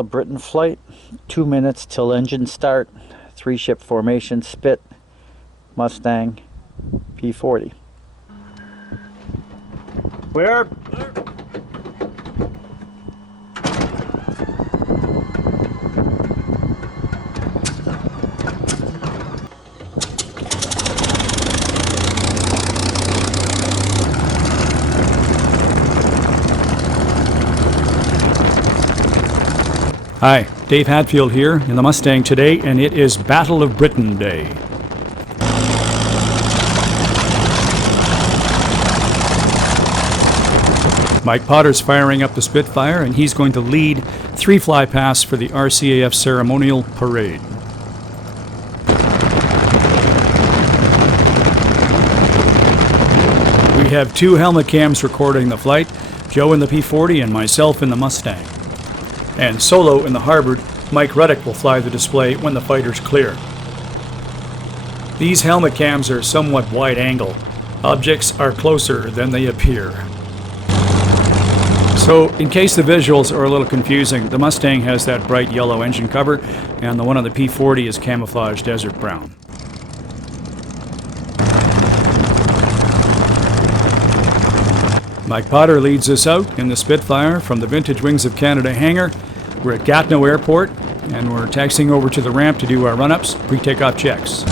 Battle of Britain flight, 2 minutes till engine start, 3-ship formation, Spit, Mustang, P-40. Clear. Hi, Dave Hadfield here in the Mustang today, and it is Battle of Britain Day. Mike Potter's firing up the Spitfire, and he's going to lead 3 flypasts for the RCAF ceremonial parade. We have 2 helmet cams recording the flight, Joe in the P-40 and myself in the Mustang. And solo in the Harvard, Mike Ruddick will fly the display when the fighter's clear. These helmet cams are somewhat wide angle. Objects are closer than they appear. So, in case the visuals are a little confusing, the Mustang has that bright yellow engine cover, and the one on the P-40 is camouflage desert brown. Mike Potter leads us out in the Spitfire from the Vintage Wings of Canada hangar. We're at Gatineau Airport, and we're taxiing over to the ramp to do our run-ups, pre-takeoff checks.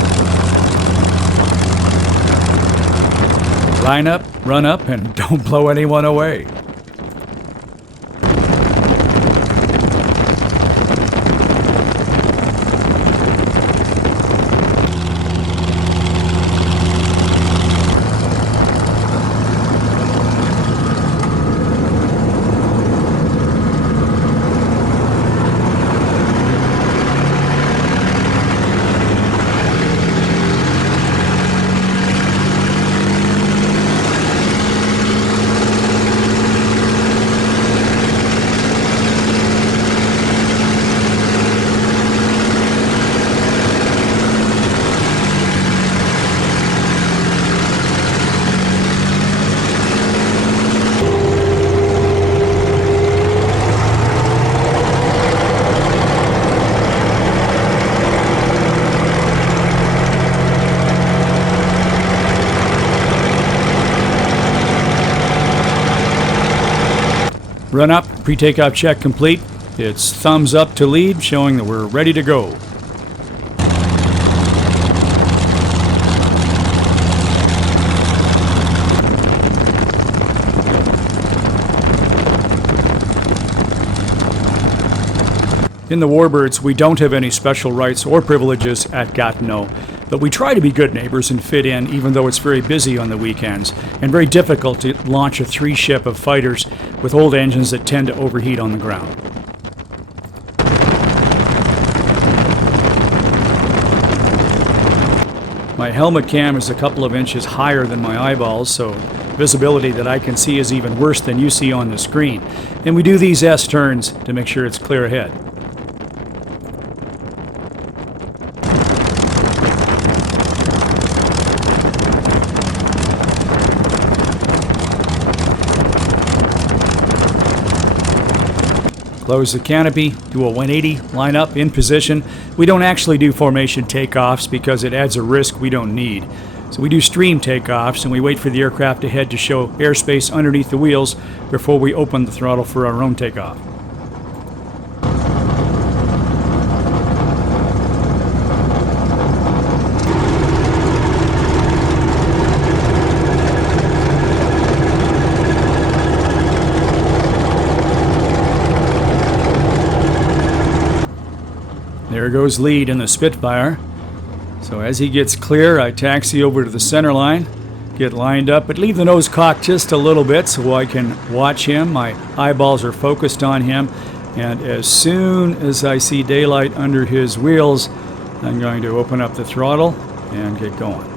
Line up, run up, and don't blow anyone away. Run up, pre-takeoff check complete. It's thumbs up to lead, showing that we're ready to go. In the Warbirds, we don't have any special rights or privileges at Gatineau, but we try to be good neighbors and fit in, even though it's very busy on the weekends and very difficult to launch a 3-ship of fighters with old engines that tend to overheat on the ground. My helmet cam is a couple of inches higher than my eyeballs, so visibility that I can see is even worse than you see on the screen. And we do these S-turns to make sure it's clear ahead. Close the canopy, do a 180, line up, in position. We don't actually do formation takeoffs because it adds a risk we don't need. So we do stream takeoffs, and we wait for the aircraft ahead to show airspace underneath the wheels before we open the throttle for our own takeoff. There goes lead in the Spitfire. So as he gets clear, I taxi over to the center line, get lined up, but leave the nose cocked just a little bit so I can watch him. My eyeballs are focused on him, and as soon as I see daylight under his wheels, I'm going to open up the throttle and get going.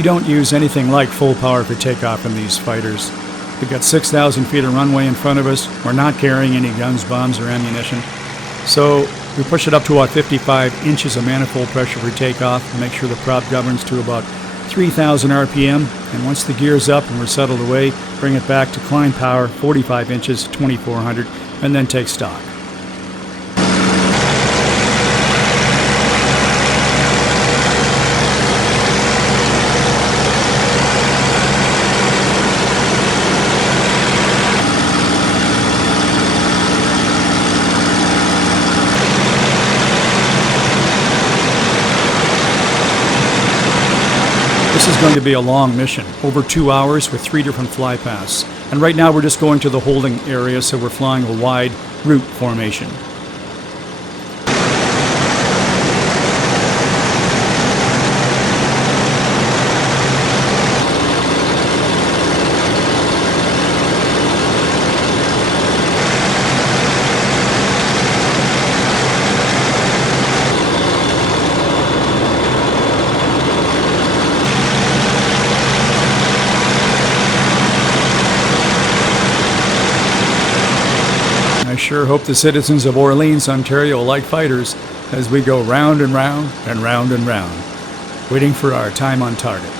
We don't use anything like full power for takeoff in these fighters. We've got 6,000 feet of runway in front of us. We're not carrying any guns, bombs, or ammunition. So we push it up to about 55 inches of manifold pressure for takeoff and make sure the prop governs to about 3,000 RPM. And once the gear's up and we're settled away, bring it back to climb power, 45 inches, 2,400, and then take stock. This is going to be a long mission, over 2 hours with 3 different flypasts. And right now we're just going to the holding area, so we're flying a wide route formation. I sure hope the citizens of Orleans, Ontario like fighters as we go round and round and round and round, waiting for our time on target.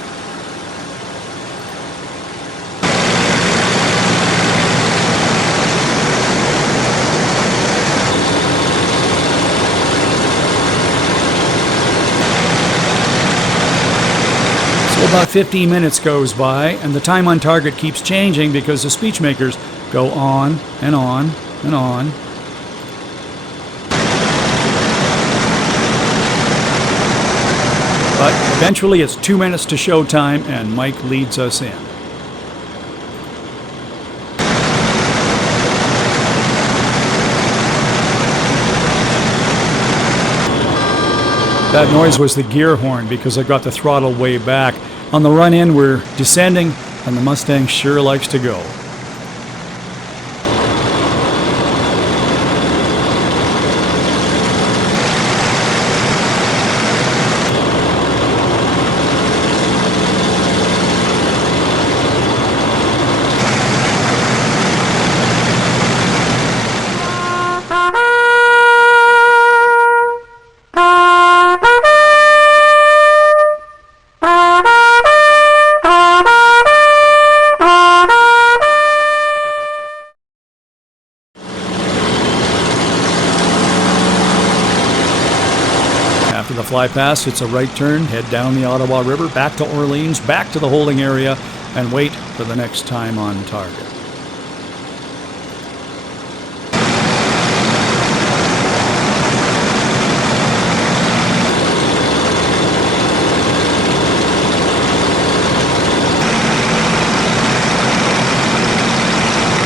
So about 15 minutes goes by, and the time on target keeps changing because the speechmakers go on and on and on. But eventually it's 2 minutes to showtime and Mike leads us in. That noise was the gear horn because I got the throttle way back. On the run in we're descending and the Mustang sure likes to go. After the flypast, it's a right turn, head down the Ottawa River, back to Orleans, back to the holding area, and wait for the next time on target.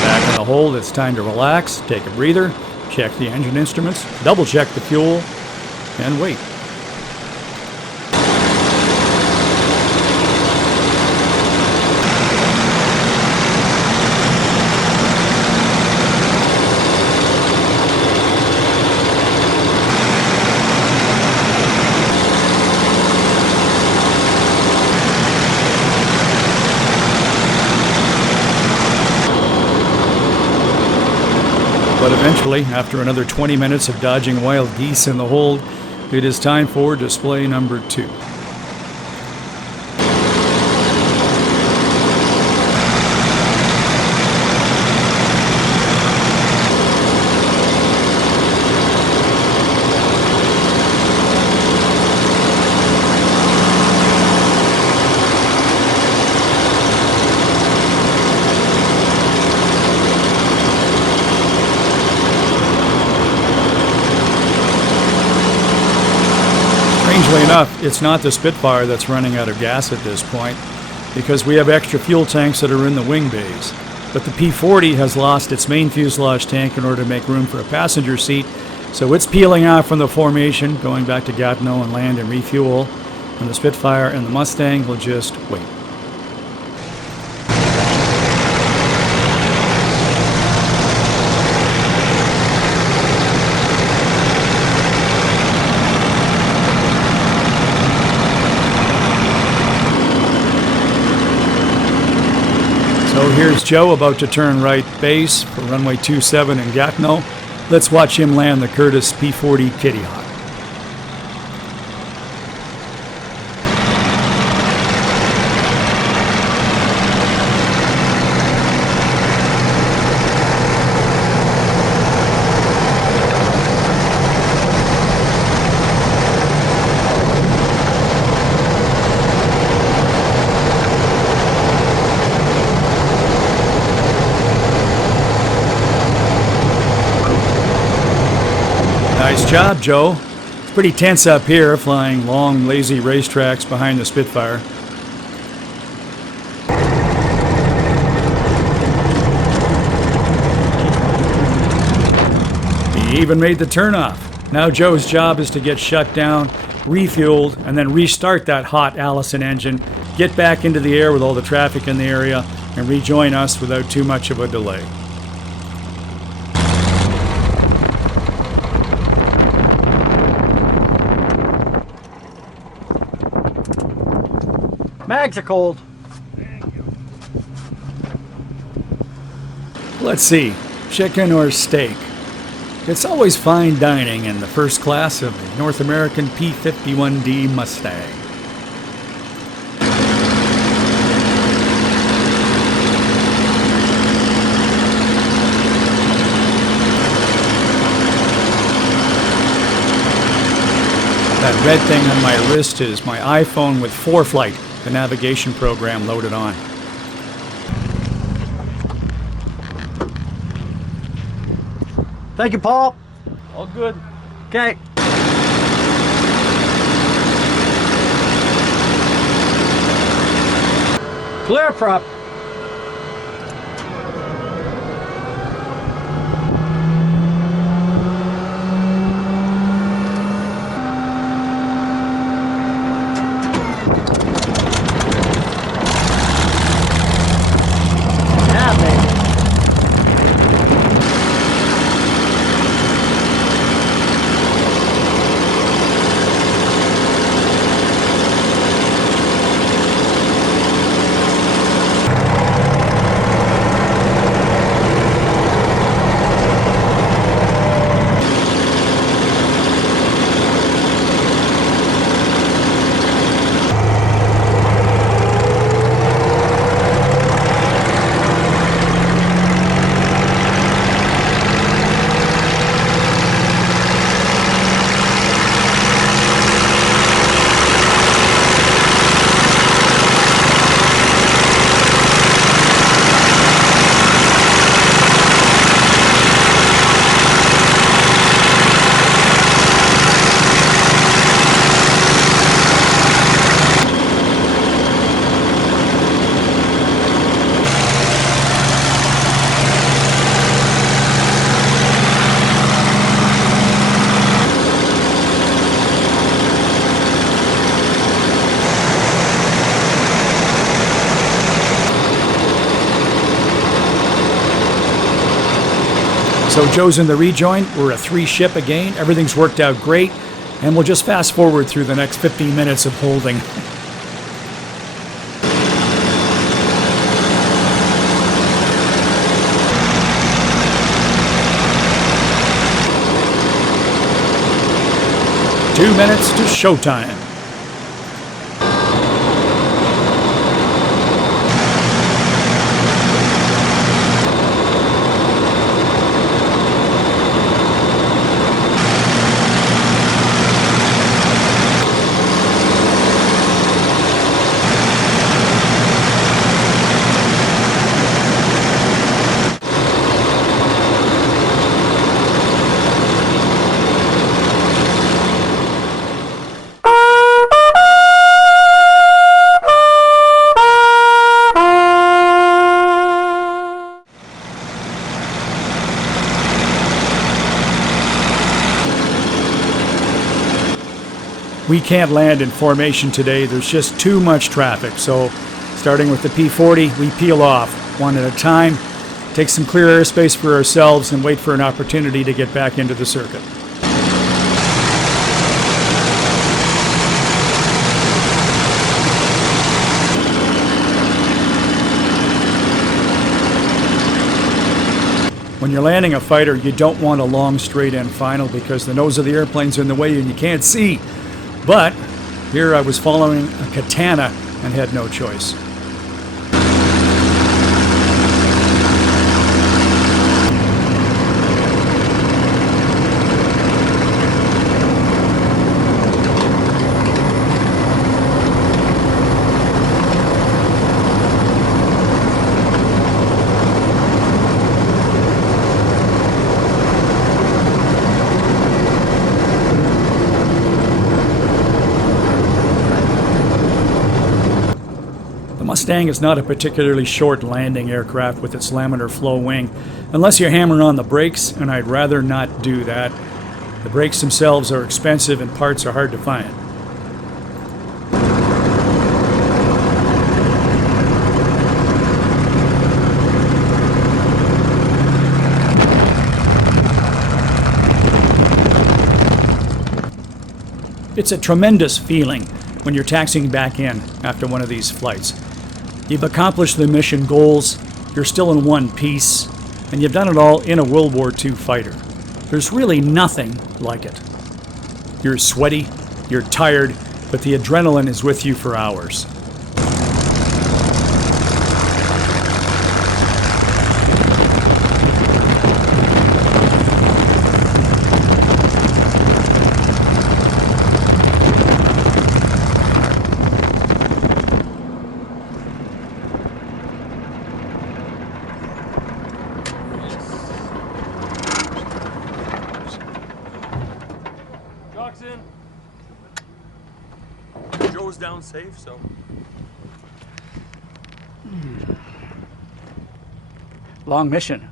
Back in the hold, it's time to relax, take a breather, check the engine instruments, double check the fuel, and wait. But eventually, after another 20 minutes of dodging wild geese in the hold, it is time for display number 2. Strangely enough, it's not the Spitfire that's running out of gas at this point, because we have extra fuel tanks that are in the wing bays. But the P-40 has lost its main fuselage tank in order to make room for a passenger seat, so it's peeling off from the formation, going back to Gatineau and land and refuel, and the Spitfire and the Mustang will just wait. So here's Joe about to turn right base for runway 27 in Gatineau. Let's watch him land the Curtiss P-40 Kittyhawk. Nice job, Joe. It's pretty tense up here, flying long, lazy racetracks behind the Spitfire. He even made the turnoff. Now Joe's job is to get shut down, refueled, and then restart that hot Allison engine, get back into the air with all the traffic in the area, and rejoin us without too much of a delay. Mags are cold. Let's see, chicken or steak? It's always fine dining in the first class of the North American P-51D Mustang. That red thing on my wrist is my iPhone with 4Flight, the navigation program loaded on. Thank you, Paul. All good. Okay. Clear prop. So Joe's in the rejoin. We're a 3-ship again. Everything's worked out great. And we'll just fast forward through the next 15 minutes of holding. Two minutes to showtime. We can't land in formation today. There's just too much traffic. So starting with the P-40, we peel off one at a time, take some clear airspace for ourselves, and wait for an opportunity to get back into the circuit. When you're landing a fighter, you don't want a long straight end final because the nose of the airplane's in the way and you can't see. But here I was following a katana and had no choice. The Mustang is not a particularly short landing aircraft with its laminar flow wing, unless you're hammering on the brakes, and I'd rather not do that. The brakes themselves are expensive and parts are hard to find. It's a tremendous feeling when you're taxiing back in after one of these flights. You've accomplished the mission goals, you're still in one piece, and you've done it all in a World War II fighter. There's really nothing like it. You're sweaty, you're tired, but the adrenaline is with you for hours. Joe's down safe, so. Long mission.